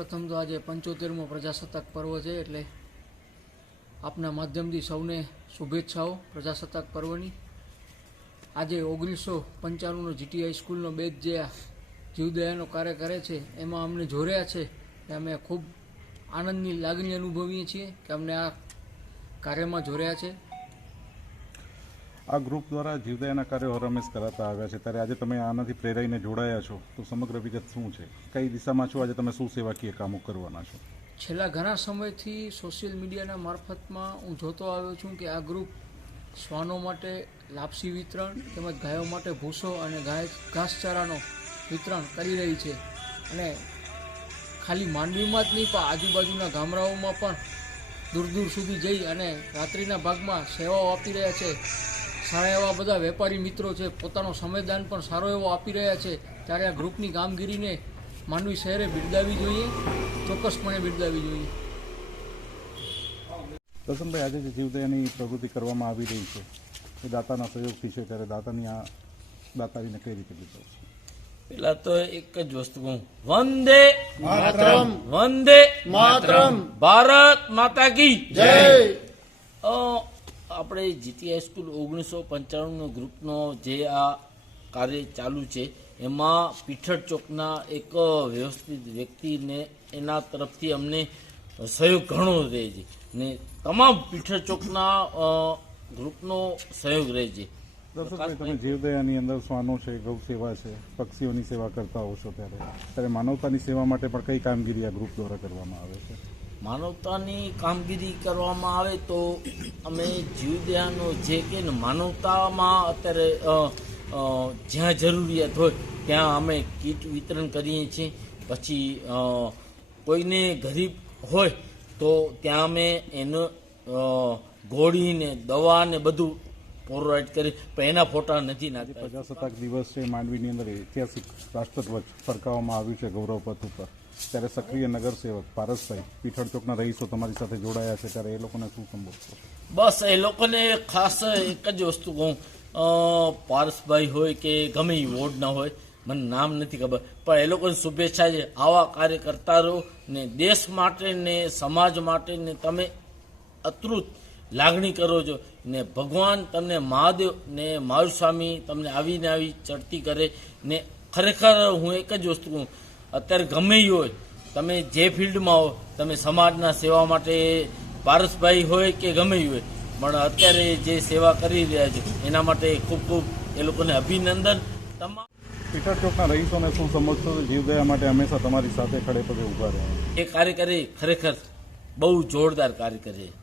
આજે પંચોતેરમો પ્રજાસત્તાક પર્વ છે એટલે આપના માધ્યમથી સૌને શુભેચ્છાઓ પ્રજાસત્તાક પર્વની. આજે ઓગણીસો પંચાણુંનો જીટીઆઈ સ્કૂલનો બેચ જે આ જીવદયાનો કાર્ય કરે છે, એમાં અમને જોડ્યા છે કે અમે ખૂબ આનંદની લાગણી અનુભવીએ છીએ કે અમને આ કાર્યમાં જોડ્યા છે. આ ગ્રુપ દ્વારા જીવદયાના કાર્યો હરમેશ કરાતા આવ્યા છે. ત્યારે આજે તમે આનાથી પ્રેરાઈને જોડાયા છો. તો સમગ્ર વિગત શું છે? કઈ દિશામાં છો? આજે તમે શું સેવાકીય કામો કરવાના છો? છેલ્લા ઘણા સમયથી સોશિયલ મીડિયાના મારફતમાં હું જોતો આવ્યો છું કે આ ગ્રુપ શ્વાનો માટે લાપસી વિતરણ તેમજ ગાયો માટે ભૂસો અને ગાય ઘાસચારાનો વિતરણ કરી રહી છે. અને ખાલી માંડવીમાં જ નહીં, પણ આજુબાજુના ગામડાઓમાં પણ દૂર દૂર સુધી જઈ અને રાત્રિના ભાગમાં સેવાઓ આપી રહ્યા છે. સારા એવા બધા વેપારી મિત્રો છે પોતાનો સમયદાન પણ સારો એવો આપી રહ્યા છે. ત્યારે આ ગ્રુપની કામગીરીને માંડવી શહેરે બિરદાવી જોઈએ ચોક્કસપણે બિરદાવી જોઈએ. દર્શનભાઈ આજે જે જીવદયાની પ્રવૃત્તિ કરવામાં આવી રહી છે એ દાતાના સહયોગથી છે ત્યારે દાતાની આ દાતારીને કઈ રીતે લીધો છે? પેલા તો એક જ વસ્તુ કહું. વંદે માતરમ. વંદે માતરમ. ભારત માતા કી જય. આપણે જીટી સ્કૂલ ઓગણીસો પંચાણુંનો ગ્રુપનો જે આ કાર્ય ચાલુ છે એમાં પીઠળ ચોકના એક વ્યવસ્થિત વ્યક્તિને એના તરફથી અમને સહયોગ ઘણો રહે છે ને તમામ પીઠળ ચોકના ગ્રુપનો સહયોગ રહે છે. તમે જીવદયાની અંદર શ્વાનો છે ગૌ સેવા છે પક્ષીઓની સેવા કરતા હો છો ત્યારે. ત્યારે માનવતાની સેવા માટે પણ કઈ કામગીરી આ ગ્રુપ દ્વારા કરવામાં આવે છે? માનવતાની કામગીરી કરવામાં આવે તો અમે જીવદયાનો જે કે માનવતામાં અત્યારે જ્યાં જરૂરિયાત હોય ત્યાં અમે કીટ વિતરણ કરીએ છીએ. પછી કોઈને ગરીબ હોય તો ત્યાં અમે એનો ગોળીને દવા ને બધું પ્રોવાઈડ કરી, પણ એના ફોટા નથી નાખતા. પ્રજાસત્તાક દિવસ છે માંડવીની અંદર ઐતિહાસિક રાષ્ટ્રધ્વજ ફરકાવવામાં આવ્યું છે ગૌરવપથ ઉપર. ત્યારે સક્રિય નગરસેવક પારસભાઈ પીઠળ ચોકના રહીશો તમારી સાથે જોડાયા છે. ત્યારે એ લોકોને શું સંબોધશો? બસ, એ લોકોને ખાસ એક જ વસ્તુ કહું. પારસભાઈ હોય કે ગમે એ વોર્ડના હોય, મને નામ નથી ખબર, પણ એ લોકોની શુભેચ્છા છે. આવા કાર્ય કરતા રહો ને દેશ માટે ને સમાજ માટે ને તમે અતૃત લાગણી કરો છો ને ભગવાન તમને મહાદેવ ને મારુસ્વામી તમને આવીને આવી ચડતી કરે ને ખરેખર હું એક જ વસ્તુ કહું. અત્યારે ગમે હોય. તમે જે ફિલ્ડમાં હો તમે સમાજના સેવા માટે પારસભાઈ હોય કે ગમે હોય પણ અત્યારે જે સેવા કરી રહ્યા છે એના માટે ખૂબ ખૂબ એ લોકોને અભિનંદન. તમામ પીટર ચોકના રહીશોને શું સમજશો જીવદયા માટે હંમેશા તમારી સાથે ખડે પગે ઊભા રહ્યા એ કાર્યકરી ખરેખર બહુ જોરદાર કાર્ય કરે છે.